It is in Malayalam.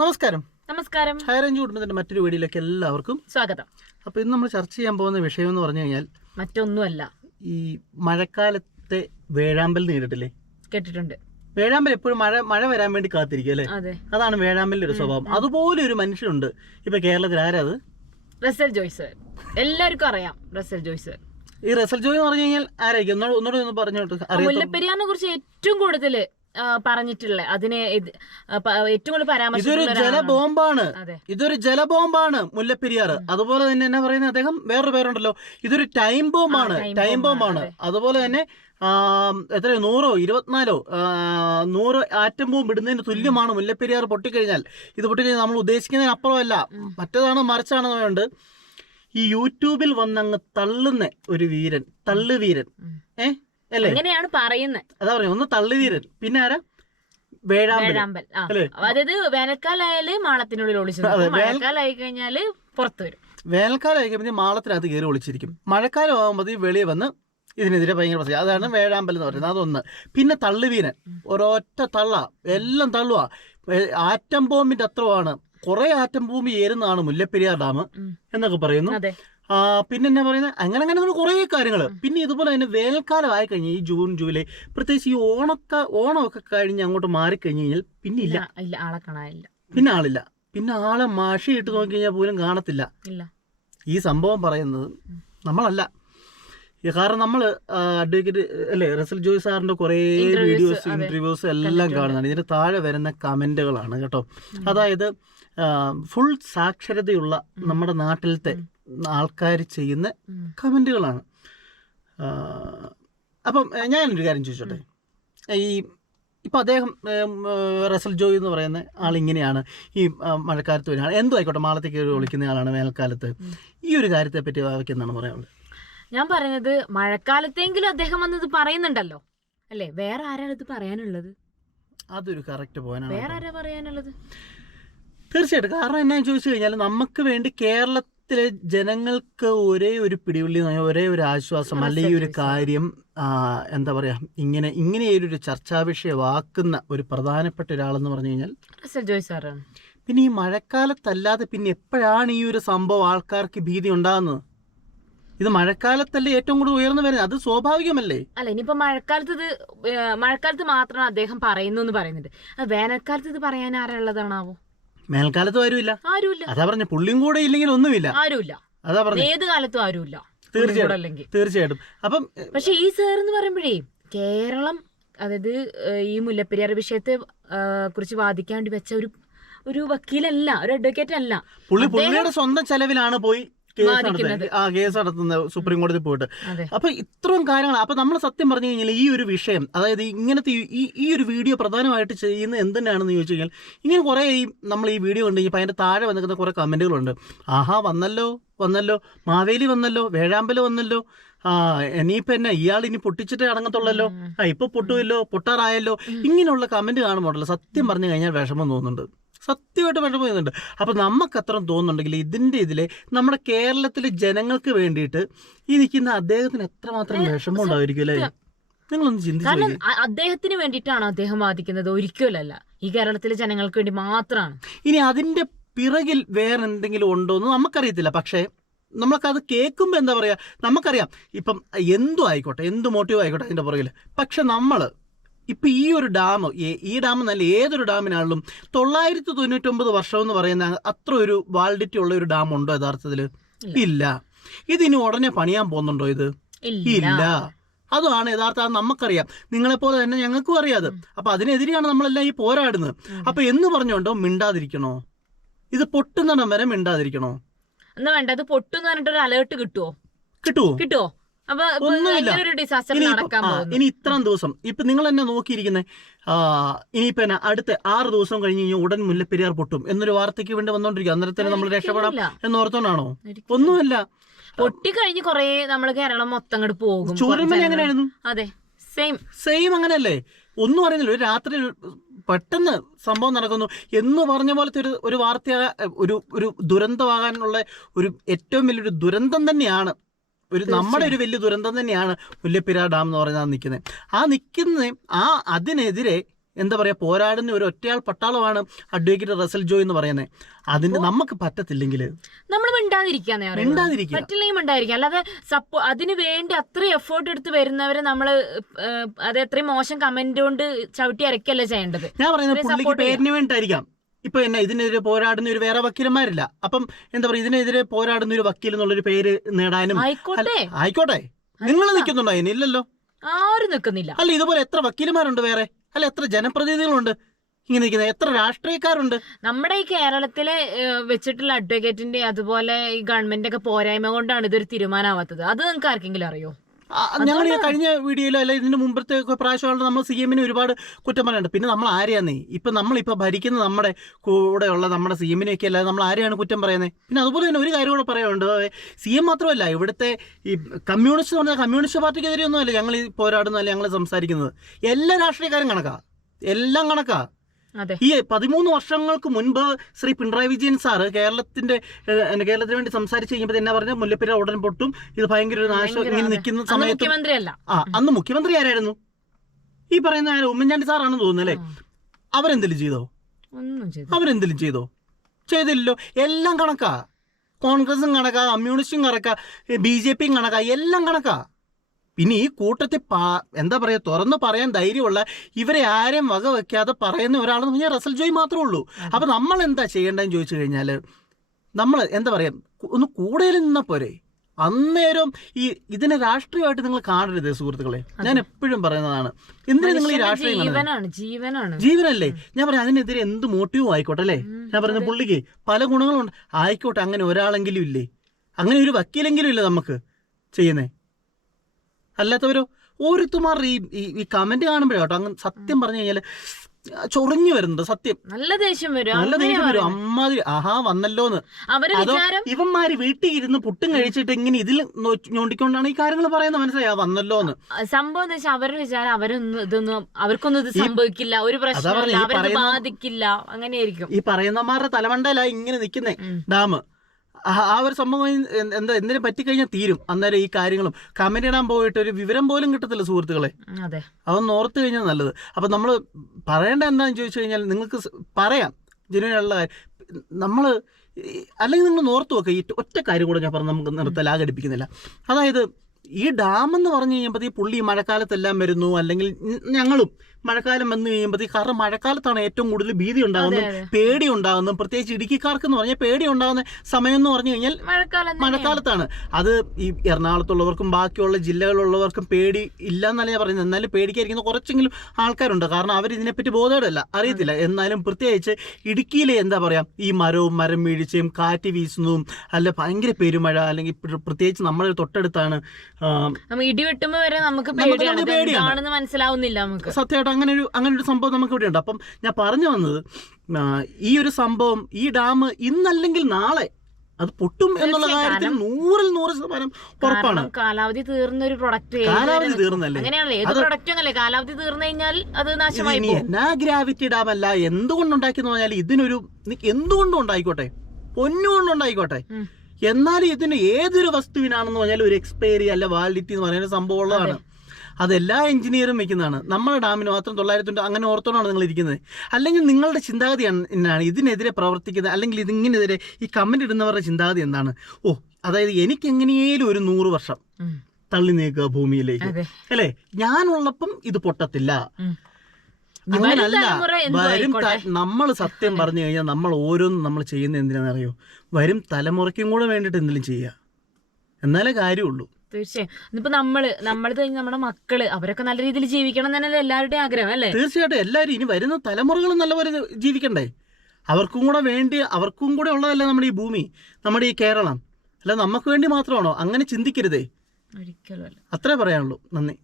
നമസ്കാരം. നമസ്കാരം. ഹയർ റേഞ്ച് കുടുംബത്തിന്റെ മറ്റൊരു വീഡിയോയിലേക്ക് എല്ലാവർക്കും സ്വാഗതം. അപ്പൊ ഇന്ന് നമ്മൾ ചർച്ച ചെയ്യാൻ പോകുന്ന വിഷയം എന്ന് പറഞ്ഞു കഴിഞ്ഞാൽ മറ്റൊന്നുമല്ല. ഈ മഴക്കാലത്തെ വേഴാമ്പൽ നേരിട്ടില്ലേ? കേട്ടിട്ടുണ്ട്. വേഴാമ്പൽ എപ്പോഴും മഴ മഴ വരാൻ വേണ്ടി കാത്തിരിക്കും അല്ലേ? അതെ. അതാണ് വേഴാമ്പലിന്റെ ഒരു സ്വഭാവം. അതുപോലെ ഒരു മനുഷ്യനുണ്ട് ഇപ്പൊ കേരളത്തിൽ. ആരാ അത്? റസൽ ജോയ്സ് എല്ലാവർക്കും അറിയാം റസൽ ജോയ്സ് ഈ റസൽ ജോയ് എന്ന് പറഞ്ഞു കഴിഞ്ഞാൽ ആരായിരിക്കും? ഒന്നോട് ഒന്നോട് ഒന്ന് പറഞ്ഞോട്ട് മുല്ലപ്പെരിയാറിനെ കുറിച്ച് ഏറ്റവും കൂടുതൽ പറഞ്ഞിട്ടുള്ള. അതിനെ ഏറ്റവും കൂടുതൽ ഇതൊരു ജലബോംബാണ്. ഇതൊരു ജലബോംബാണ് മുല്ലപ്പെരിയാർ അതുപോലെ തന്നെ എന്നാ പറയുന്നത് അദ്ദേഹം വേറൊരു പേരുണ്ടല്ലോ. ഇതൊരു ടൈം ബോംബാണ്. ടൈം ബോംബാണ്. അതുപോലെ തന്നെ എത്ര എത്രയോ നൂറോ ഇരുപത്തിനാലോ നൂറ് ആറ്റം ബോംബ് ഇടുന്നതിന് തുല്യമാണ് മുല്ലപ്പെരിയാർ പൊട്ടിക്കഴിഞ്ഞാൽ. ഇത് പൊട്ടിക്കഴിഞ്ഞാൽ നമ്മൾ ഉദ്ദേശിക്കുന്നതിന് അപ്പുറമല്ല. മറ്റേതാണ് മറിച്ചാണെന്ന് ഈ യൂട്യൂബിൽ വന്നങ്ങ് തള്ളുന്ന ഒരു വീരൻ തള്ളുവീരൻ വീരൻ ഏ? അല്ലേ അങ്ങനെയാണ് പറയുന്നത് അതാ പറഞ്ഞു ഒന്ന് തള്ളിതീരൻ പിന്നെ ആരാ? വേഴാമ്പൽ. അതായത് വേനൽക്കാലായാൽ മാളത്തിനുള്ളിൽ ഒളിച്ചു മഴക്കാലായി കഴിഞ്ഞാൽ പുറത്തു വരും. വേനൽക്കാലം ആയിരിക്കുമ്പോൾ മാളത്തിനകത്ത് കയറി ഒളിച്ചിരിക്കും. മഴക്കാലം ആകുമ്പോൾ വെളിയിൽ വന്ന് ഇതിനെതിരെ ഭയങ്കര പ്രശ്നം. അതാണ് വേഴാമ്പൽ എന്ന് പറയുന്നത്. അതൊന്ന്. പിന്നെ തള്ളുവീരൻ. ഒരൊറ്റ തള്ള. എല്ലാം തള്ളുക ആറ്റം ബോംബിന്റെ അത്രമാണ് കുറെ ആറ്റം ഭൂമി ഏരുന്നതാണ് മുല്ലപ്പെരിയാർ ഡാം എന്നൊക്കെ പറയുന്നു. പിന്നെ എന്നാ പറയുന്നത് അങ്ങനെ അങ്ങനെ നമ്മൾ കുറേ കാര്യങ്ങൾ പിന്നെ ഇതുപോലെ തന്നെ വേനൽക്കാലം ആയി കഴിഞ്ഞാൽ ഈ ജൂൺ ജൂലൈ പ്രത്യേകിച്ച് ഈ ഓണക്ക ഓണമൊക്കെ കഴിഞ്ഞ് അങ്ങോട്ട് മാറിക്കഴിഞ്ഞ് കഴിഞ്ഞാൽ പിന്നെ ഇല്ല. ഇല്ല ആളെ കാണാനില്ല. പിന്നെ ആളില്ല. പിന്നെ ആളെ മഷി ഇട്ട് നോക്കി കഴിഞ്ഞാൽ പോലും കാണത്തില്ല. ഈ സംഭവം പറയുന്നത് നമ്മളല്ല. കാരണം നമ്മൾ അഡ്വക്കേറ്റ് അല്ലേ റസൽ ജോയ് സാറിന്റെ കുറേ വീഡിയോസ്. ഇന്റർവ്യൂസ് എല്ലാം. കാണുന്നതാണ്. ഇതിന് താഴെ വരുന്ന കമന്റുകളാണ് കേട്ടോ. അതായത് ഫുൾ സാക്ഷരതയുള്ള നമ്മുടെ നാട്ടിലത്തെ ആൾക്കാർ ചെയ്യുന്ന കമന്റുകളാണ് അപ്പം ഞാനൊരു കാര്യം ചോദിച്ചോട്ടെ? ഈ ഇപ്പം അദ്ദേഹം റസൽ ജോയ് എന്ന് പറയുന്ന ആളിങ്ങനെയാണ് ഈ മഴക്കാലത്ത് വരുന്ന ആൾ. എന്തോ ആയിക്കോട്ടെ മാളത്തേക്ക് വിളിക്കുന്ന ആളാണ് വേനൽക്കാലത്ത്. ഈ ഒരു കാര്യത്തെ പറ്റി അവയ്ക്ക് എന്താണ് പറയാനുള്ളത്? ഞാൻ പറയുന്നത് മഴക്കാലത്തെങ്കിലും അദ്ദേഹം വന്നത് പറയുന്നുണ്ടല്ലോ. അല്ലേ? വേറെ ആരാണ് ഇത് പറയാനുള്ളത്? അതൊരു കറക്റ്റ് പോയിന്റാണ് വേറെ ആരാ പറയാനുള്ളത്? തീർച്ചയായിട്ടും. കാരണം എന്നാ ചോദിച്ചു കഴിഞ്ഞാൽ നമുക്ക് വേണ്ടി കേരളത്തിലെ ജനങ്ങൾക്ക് ഒരേ ഒരു പിടിവള്ളി ഒരേ ഒരു ആശ്വാസം ഈ ഒരു കാര്യം എന്താ പറയാ ഇങ്ങനെ ഇങ്ങനെ ഒരു ചർച്ചാ വിഷയമാക്കുന്ന ഒരു പ്രധാനപ്പെട്ട ഒരാളെന്ന് പറഞ്ഞു കഴിഞ്ഞാൽ ജോയ് സാറാണ്. പിന്നെ ഈ മഴക്കാലത്തല്ലാതെ പിന്നെ എപ്പോഴാണ് ഈ ഒരു സംഭവം ആൾക്കാർക്ക് ഭീതി ഉണ്ടാകുന്നത്? ഇത് മഴക്കാലത്തല്ലേ ഏറ്റവും കൂടുതൽ ഉയർന്നു വരുന്നത്? അത് സ്വാഭാവികമല്ലേ? അല്ല ഇനിയിപ്പോ മഴക്കാലത്ത് ഇത് മഴക്കാലത്ത് മാത്രമാണ് അദ്ദേഹം പറയുന്നു എന്ന് പറയുന്നുണ്ട് വേനൽക്കാലത്ത് ഇത് പറയാൻ ആരുള്ളതാണാവോ മേൽക്കാലത്ത് ആരുമില്ല. ആരുമില്ല. അതാ പറഞ്ഞ പുള്ളിയും കൂടെ ഇല്ലെങ്കിൽ ഒന്നുമില്ല. ആരുമില്ല. അതാ പറഞ്ഞ. ഏത് കാലത്തും ആരുമില്ല. തീർച്ചയായിട്ടും. തീർച്ചയായിട്ടും. അപ്പം പക്ഷെ ഈ സാർ എന്ന് പറയുമ്പോഴേ കേരളം അതായത് ഈ മുല്ലപ്പെരിയാർ വിഷയത്തെ കുറിച്ച് വാദിക്കാൻ വേണ്ടി വെച്ച ഒരു ഒരു വക്കീലല്ല ഒരു അഡ്വക്കേറ്റ് അല്ല. പുള്ളി പുള്ളിയുടെ സ്വന്തം ചെലവിലാണ് പോയി കേസ് നടത്തുന്ന നടത്തുന്നത് ആ കേസ് നടത്തുന്നത് സുപ്രീം കോടതി പോയിട്ട്. അപ്പൊ ഇത്രയും കാര്യങ്ങൾ അപ്പൊ നമ്മൾ സത്യം പറഞ്ഞു കഴിഞ്ഞാൽ ഈ ഒരു വിഷയം അതായത് ഇങ്ങനത്തെ ഈ- ഈ ഒരു വീഡിയോ പ്രധാനമായിട്ട് ചെയ്യുന്ന എന്തിനാണെന്ന് ചോദിച്ചു കഴിഞ്ഞാൽ ഇങ്ങനെ കുറെ ഈ നമ്മൾ ഈ വീഡിയോ കണ്ടു കഴിഞ്ഞപ്പോൾ അതിന്റെ താഴെ വന്നിരിക്കുന്ന കുറെ കമന്റുകളുണ്ട് ആഹാ വന്നല്ലോ വന്നല്ലോ. മാവേലി വന്നല്ലോ വേഴാമ്പൽ വന്നല്ലോ. ആ ഇനിയിപ്പോ എന്നെ ഇയാൾ ഇനി പൊട്ടിച്ചിട്ടേ അടങ്ങത്തുള്ളല്ലോ. ആ ഇപ്പൊ പൊട്ടുമല്ലോ പൊട്ടാറായല്ലോ. ഇങ്ങനെയുള്ള കമന്റ് കാണുമ്പോഴല്ലോ സത്യം പറഞ്ഞു കഴിഞ്ഞാൽ വിഷമം തോന്നുന്നുണ്ട്. സത്യമായിട്ട് പെട്ടെന്ന് പോകുന്നുണ്ട് അപ്പോൾ നമുക്ക് തോന്നുന്നുണ്ടെങ്കിൽ ഇതിന്റെ ഇതിൽ നമ്മുടെ കേരളത്തിലെ ജനങ്ങൾക്ക് വേണ്ടിയിട്ട് ഈ നിൽക്കുന്ന അദ്ദേഹത്തിന് എത്രമാത്രം വിഷമം ഉണ്ടായിരിക്കും അല്ലേ നിങ്ങളൊന്ന് ചിന്തിച്ചു അദ്ദേഹത്തിന് വേണ്ടിയിട്ടാണ് അദ്ദേഹം വാദിക്കുന്നത്. ഒരിക്കലല്ല ഈ കേരളത്തിലെ ജനങ്ങൾക്ക് വേണ്ടി മാത്രമാണ് ഇനി അതിന്റെ പിറകിൽ വേറെ എന്തെങ്കിലും ഉണ്ടോ എന്ന് നമുക്കറിയത്തില്ല. പക്ഷേ നമുക്കത് കേൾക്കുമ്പോൾ എന്താ പറയാ? നമുക്കറിയാം. ഇപ്പം എന്തു ആയിക്കോട്ടെ എന്ത് മോട്ടീവ് ആയിക്കോട്ടെ അതിന്റെ പുറകിൽ പക്ഷെ നമ്മൾ ഇപ്പൊ ഈ ഒരു ഡാം ഈ ഡാം എന്നല്ല ഏതൊരു ഡാമിനാണെങ്കിലും തൊള്ളായിരത്തി തൊണ്ണൂറ്റൊമ്പത് വർഷം എന്ന് പറയുന്ന അത്ര ഒരു വാലിഡിറ്റി ഉള്ള ഒരു ഡാം ഉണ്ടോ യഥാർത്ഥത്തിൽ ഇല്ല. ഇതിനി ഉടനെ പണിയാൻ പോകുന്നുണ്ടോ ഇത്? ഇല്ല. അതാണ് യഥാർത്ഥ. നമുക്കറിയാം. നിങ്ങളെപ്പോലെ തന്നെ ഞങ്ങൾക്കും അറിയാതെ അപ്പൊ അതിനെതിരെയാണ് നമ്മളെല്ലാം ഈ പോരാടുന്നത്. അപ്പൊ എന്ന് പറഞ്ഞോണ്ടോ മിണ്ടാതിരിക്കണോ? ഇത് പൊട്ടുന്നിടം വരെ മിണ്ടാതിരിക്കണോ? എന്നാ വേണ്ട? അത് പൊട്ടുന്ന പറഞ്ഞിട്ട് ഒരു അലേർട്ട് കിട്ടുമോ കിട്ടുമോ ഇപ്പൊ ഒന്നുമില്ല. ഇനി ഇത്രയും ദിവസം. ഇപ്പൊ നിങ്ങൾ എന്നെ നോക്കിയിരിക്കുന്നത് ഇനിയിപ്പോ എന്നാ അടുത്ത ആറ് ദിവസം കഴിഞ്ഞ് കഴിഞ്ഞാൽ ഉടൻ മുല്ലപ്പെരിയാർ പൊട്ടും എന്നൊരു വാർത്തയ്ക്ക് വേണ്ടി വന്നോണ്ടിരിക്കും അന്നേരത്തിന് നമ്മൾ രക്ഷപ്പെടാം ഒരിക്കലുമില്ല. എന്ന് ഓർത്തോണ്ടാണോ? ഒന്നുമല്ല. പൊട്ടിക്കഴിഞ്ഞ് കൊറേ നമ്മൾ കേരളം മൊത്തം അങ്ങോട്ട് പോകും. ചൂരന്മല എങ്ങനെയായിരുന്നു? അതെ സെയിം സെയിം അങ്ങനെയല്ലേ? ഒന്നും അറിയുന്നില്ല. ഒരു രാത്രി പെട്ടെന്ന് സംഭവം നടക്കുന്നു എന്ന് പറഞ്ഞ പോലത്തെ ഒരു ഒരു വാർത്ത ഒരു ഒരു ദുരന്തമാകാനുള്ള ഒരു ഏറ്റവും വലിയൊരു ദുരന്തം തന്നെയാണ് ഒരു നമ്മുടെ ഒരു വലിയ ദുരന്തം തന്നെയാണ് മുല്ലപ്പെരിയാർ ഡാം എന്ന് പറഞ്ഞാൽ നിൽക്കുന്നത്. ആ നിൽക്കുന്ന ആ അതിനെതിരെ എന്താ പറയുക പോരാടുന്ന ഒരു ഒറ്റയാൾ പട്ടാളമാണ് അഡ്വക്കേറ്റ് റസൽ ജോയ് എന്ന് പറയുന്നത്. അതിന് നമുക്ക് പറ്റത്തില്ലെങ്കിൽ നമ്മൾ. മിണ്ടാതിരിക്കുക. പറ്റില്ലെങ്കിൽ മിണ്ടാതിരിക്കുക. അല്ലാതെ സപ്പോ അതിന് വേണ്ടി അത്രയും എഫേർട്ട് എടുത്ത് വരുന്നവരെ നമ്മൾ അത് എത്രയും മോശം കമന്റ് കൊണ്ട് ചവിട്ടി അരക്കല്ല ചെയ്യേണ്ടത്? ഞാൻ പറയുന്നത് പുള്ളിക്ക് പേരിന് വേണ്ടിയിട്ടായിരിക്കാം. ഇപ്പൊ എന്നെ ഇതിനെതിരെ പോരാടുന്ന ഒരു വേറെ വക്കീലന്മാരില്ല. അപ്പം എന്താ പറയുക ഇതിനെതിരെ പോരാടുന്ന ഒരു വക്കീൽ എന്നുള്ളൊരു പേര് നേടാനും ആയിക്കോട്ടെ. നിങ്ങൾ. നിൽക്കുന്നുണ്ടോ അതിന് ഇല്ലല്ലോ. ആരും നിൽക്കുന്നില്ല. അല്ല ഇതുപോലെ എത്ര വക്കീലന്മാരുണ്ട് വേറെ? അല്ല എത്ര ജനപ്രതിനിധികളുണ്ട്? ഇങ്ങനെ നിൽക്കുന്ന എത്ര രാഷ്ട്രീയക്കാരുണ്ട്? നമ്മുടെ ഈ കേരളത്തിലെ വെച്ചിട്ടുള്ള അഡ്വക്കേറ്റിന്റെ അതുപോലെ ഈ ഗവൺമെന്റ് ഒക്കെ പോരായ്മ കൊണ്ടാണ് ഇതൊരു തീരുമാനമാവാത്തത്. അത് നിങ്ങൾക്ക് ആർക്കെങ്കിലും അറിയോ? ഞങ്ങൾ കഴിഞ്ഞ വീഡിയോയിലോ അല്ലെ ഇതിന്റെ മുമ്പത്തെ പ്രാവശ്യമായിട്ട് നമ്മൾ സി എമ്മിന് ഒരുപാട് കുറ്റം പറയുന്നുണ്ട്. പിന്നെ നമ്മൾ ആരെയാന്നേ? ഇപ്പൊ നമ്മളിപ്പോ ഭരിക്കുന്ന നമ്മുടെ കൂടെയുള്ള നമ്മുടെ സി എമ്മിനെയൊക്കെ അല്ലാതെ നമ്മൾ ആരെയാണ് കുറ്റം പറയുന്നത് പിന്നെ അതുപോലെ തന്നെ ഒരു കാര്യം കൂടെ പറയാനുണ്ട്. സി എം മാത്രമല്ല ഇവിടുത്തെ ഈ കമ്മ്യൂണിസ്റ്റ് എന്ന് പറഞ്ഞാൽ കമ്മ്യൂണിസ്റ്റ് പാർട്ടിക്കെതിരെ ഒന്നുമല്ല ഞങ്ങൾ ഈ പോരാടുന്നതല്ല ഞങ്ങൾ സംസാരിക്കുന്നത്. എല്ലാ രാഷ്ട്രീയക്കാരും കണക്കാ. എല്ലാം കണക്കാ. ഈ പതിമൂന്ന് വർഷങ്ങൾക്ക് മുൻപ് ശ്രീ പിണറായി വിജയൻ സാറ് കേരളത്തിന്റെ കേരളത്തിന് വേണ്ടി സംസാരിച്ച് കഴിഞ്ഞപ്പോൾ എന്നാ പറഞ്ഞ മുല്ലപ്പെരിയാർ ഉടൻ പൊട്ടും ഇത് ഭയങ്കര ഒരു നാശം ഇങ്ങനെ നിൽക്കുന്ന സമയത്ത് ആ അന്ന് മുഖ്യമന്ത്രി ആരായിരുന്നു? ഈ പറയുന്ന ആരും? ഉമ്മൻചാണ്ടി സാറാണെന്ന് തോന്നുന്നു അല്ലേ? അവരെന്തെങ്കിലും ചെയ്തു? അവരെന്തെങ്കിലും ചെയ്തോ? ചെയ്തില്ലല്ലോ. എല്ലാം കണക്കാ. കോൺഗ്രസും കണക്കാ കമ്മ്യൂണിസ്റ്റും കണക്കാ ബി ജെ പിയും കണക്കാ എല്ലാം കണക്കാ. പിന്നെ ഈ കൂട്ടത്തിൽ എന്താ പറയാ തുറന്നു പറയാൻ ധൈര്യമുള്ള ഇവരെ ആരെയും വക വെക്കാതെ പറയുന്ന ഒരാളെന്ന് പറഞ്ഞാൽ റസൽ ജോയ് മാത്രമേ ഉള്ളൂ. അപ്പൊ നമ്മൾ എന്താ ചെയ്യേണ്ടതെന്ന് ചോദിച്ചു കഴിഞ്ഞാൽ നമ്മൾ എന്താ പറയാ ഒന്ന് കൂടുതൽ നിന്നാ പോരെ. അന്നേരം ഈ ഇതിനെ രാഷ്ട്രീയമായിട്ട് നിങ്ങൾ കാണരുത് സുഹൃത്തുക്കളെ. ഞാൻ എപ്പോഴും പറയുന്നതാണ്. എന്തിനാ നിങ്ങൾ ഈ രാഷ്ട്രീയം ജീവനല്ലേ? ഞാൻ പറയാം അതിനെതിരെ എന്ത് മോട്ടീവും ആയിക്കോട്ടെ അല്ലേ? ഞാൻ പറഞ്ഞ. പുള്ളിക്ക് പല ഗുണങ്ങളുണ്ട്. ആയിക്കോട്ടെ അങ്ങനെ ഒരാളെങ്കിലും ഇല്ലേ? അങ്ങനെ ഒരു വക്കീലെങ്കിലും ഇല്ല നമുക്ക് ചെയ്യുന്നേ? അല്ലാത്തവരോ? ഓരോരുത്തമാർ ഈ ഈ- കമന്റ് കാണുമ്പോഴേ കേട്ടോ അങ്ങ് സത്യം പറഞ്ഞു കഴിഞ്ഞാൽ ചൊറിഞ്ഞു വരുന്നുണ്ട് സത്യം. നല്ല ദേഷ്യം വരും. നല്ല ദേഷ്യം വരും. അമ്മാതിരി ആഹാ വന്നല്ലോന്ന്. അതോ ഇവന്മാര് വീട്ടിൽ ഇരുന്ന് പുട്ടും കഴിച്ചിട്ട് ഇങ്ങനെ ഇതിൽ ഞൊണ്ടിക്കൊണ്ടാണ് ഈ കാര്യങ്ങൾ പറയുന്നത് മനസ്സിലായി? വന്നല്ലോ വന്നല്ലോന്ന്. സംഭവം എന്ന് വെച്ചാൽ അവരുടെ വിചാരം അവരൊന്നും ഇതൊന്നും അവർക്കൊന്നും ഇത് സംഭവിക്കില്ല. ഒരു പ്രശ്നം പ്രശ്നമില്ല ബാധിക്കില്ല. അങ്ങനെയായിരിക്കും. ഈ പറയുന്നമാരുടെ തലമണ്ടയിലാ ഇങ്ങനെ നിൽക്കുന്നേ ഡാമ് ഡാം ആ- ഒരു സംഭവം എന്ത് എന്താ എന്തിനു പറ്റിക്കഴിഞ്ഞാൽ തീരും. അന്നേരം ഈ കാര്യങ്ങളും. കമന്റ് ഇടാൻ പോയിട്ട് ഒരു വിവരം പോലും കിട്ടത്തില്ല സുഹൃത്തുക്കളെ. അവൻ അതെ. അതൊന്ന് ഓർത്ത് കഴിഞ്ഞാൽ നല്ലത്. അപ്പൊ നമ്മൾ പറയേണ്ട എന്താണെന്ന് ചോദിച്ചു കഴിഞ്ഞാൽ നിങ്ങൾക്ക് പറയാം. ജനുവിനുള്ള നമ്മൾ അല്ലെങ്കിൽ നിങ്ങൾ ഓർത്ത് വെക്കുക ഈ ഒറ്റ കാര്യം കൂടെ ഞാൻ പറഞ്ഞു നമുക്ക് നിർത്തലാഘടിപ്പിക്കുന്നില്ല അതായത് ഈ ഡാം എന്ന് പറഞ്ഞു കഴിയുമ്പോഴത്തേക്ക് പുള്ളി മഴക്കാലത്തെല്ലാം വരുന്നു. അല്ലെങ്കിൽ ഞങ്ങളും മഴക്കാലം വന്നു കഴിയുമ്പോഴത്തേക്ക് കാരണം മഴക്കാലത്താണ് ഏറ്റവും കൂടുതൽ ഭീതി ഉണ്ടാകുന്നത്. പേടി ഉണ്ടാകുന്നത്. പ്രത്യേകിച്ച് ഇടുക്കിക്കാർക്ക് എന്ന് പറഞ്ഞാൽ പേടി ഉണ്ടാകുന്ന സമയം എന്ന് പറഞ്ഞു കഴിഞ്ഞാൽ മഴക്കാലത്താണ്. അത് ഈ എറണാകുളത്തുള്ളവർക്കും ബാക്കിയുള്ള ജില്ലകളിലുള്ളവർക്കും പേടി ഇല്ല എന്നല്ല ഞാൻ പറയുന്നത്. എന്നാലും പേടിക്കായിരിക്കുന്ന കുറച്ചെങ്കിലും ആൾക്കാരുണ്ട്. കാരണം അവർ ഇതിനെപ്പറ്റി ബോധമല്ല അറിയത്തില്ല. എന്നാലും പ്രത്യേകിച്ച് ഇടുക്കിയിലെ എന്താ പറയാ ഈ മരവും മരം വീഴ്ചയും കാറ്റ് വീശുന്നതും അല്ല ഭയങ്കര പെരുമഴ അല്ലെങ്കിൽ പ്രത്യേകിച്ച് നമ്മുടെ തൊട്ടടുത്താണ് ഇടി വെട്ടുമ്പോ വരെ നമുക്ക് പേടിയാണ്. മനസ്സിലാവുന്നില്ല നമുക്ക്. സത്യമായിട്ട് അങ്ങനെ ഒരു അങ്ങനെ ഒരു സംഭവം നമുക്ക് ഇവിടെ ഉണ്ട് അപ്പം ഞാൻ പറഞ്ഞു വന്നത് ഈ ഒരു സംഭവം ഈ ഡാം ഇന്നല്ലെങ്കിൽ നാളെ അത് പൊട്ടും എന്നുള്ള കാര്യത്തിൽ നൂറിൽ നൂറ് ശതമാനം ഉറപ്പാണ്. കാലാവധി തീർന്ന ഒരു പ്രൊഡക്റ്റ് കാലാവധി തീർന്നല്ലേ? അങ്ങനെയാണല്ലേ? ഏത് അത് പ്രൊഡക്റ്റും കാലാവധി തീർന്നു കഴിഞ്ഞാൽ അത് നാശമായി ഇനി ഗ്രാവിറ്റി ഡാം ഗ്രാവിറ്റി ഡാമല്ല എന്തുകൊണ്ടുണ്ടാക്കിയെന്ന് പറഞ്ഞാൽ ഇതിനൊരു എന്തുകൊണ്ടും ഉണ്ടായിക്കോട്ടെ? പൊന്നുകൊണ്ടും ഉം. ഇതിന് ഏതൊരു വസ്തുവിനാണെന്ന് പറഞ്ഞാൽ ഒരു എക്സ്പയറി അല്ല വാലിഡിറ്റി എന്ന് പറയുന്ന സംഭവമുള്ളതാണ്. അതെല്ലാ എഞ്ചിനീയറും വെക്കുന്നതാണ്. നമ്മുടെ ഡാമിന് മാത്രം തൊള്ളായിരത്തി അങ്ങനെ ഓർത്തോണാണ് നിങ്ങൾ ഇരിക്കുന്നത്. അല്ലെങ്കിൽ നിങ്ങളുടെ ചിന്താഗതി എന്നാണ് ഇതിനെതിരെ പ്രവർത്തിക്കുന്നത് അല്ലെങ്കിൽ ഇതിങ്ങനെതിരെ ഈ കമന്റ് ഇടുന്നവരുടെ ചിന്താഗതി എന്താണ്? ഓ അതായത് എനിക്ക് എങ്ങനെയും ഒരു നൂറ് വർഷം തള്ളി നീക്കുക ഭൂമിയിലേക്ക്. അല്ലേ? ഞാനുള്ളപ്പം ഇത് പൊട്ടത്തില്ല. അങ്ങനല്ല വരും. നമ്മൾ സത്യം പറഞ്ഞു കഴിഞ്ഞാൽ നമ്മൾ ഓരോന്നും നമ്മൾ ചെയ്യുന്ന എന്തിനാണെന്നറിയോ വരും തലമുറയ്ക്കും കൂടെ വേണ്ടിയിട്ട് എന്തെങ്കിലും ചെയ്യുക. എന്നാലേ കാര്യമുള്ളൂ. തീർച്ചയായും. ഇന്നിപ്പോ നമ്മൾ നമ്മളത് തന്നെ നമ്മുടെ മക്കൾ അവരൊക്കെ നല്ല രീതിയിൽ ജീവിക്കണം എന്നല്ലേ എല്ലാവരുടെയും ആഗ്രഹം അല്ലേ? തീർച്ചയായിട്ടും എല്ലാവരും ഇനി വരുന്ന തലമുറകളും നല്ലപോലെ ജീവിക്കണ്ടേ? അവർക്കും കൂടെ വേണ്ടി അവർക്കും കൂടെ ഉള്ളതല്ല നമ്മുടെ ഈ ഭൂമി നമ്മുടെ ഈ കേരളം. അല്ല നമുക്ക് വേണ്ടി മാത്രമാണോ? അങ്ങനെ ചിന്തിക്കരുതേ. ഒരിക്കലും അത്രേ പറയാനുള്ളൂ. നന്ദി.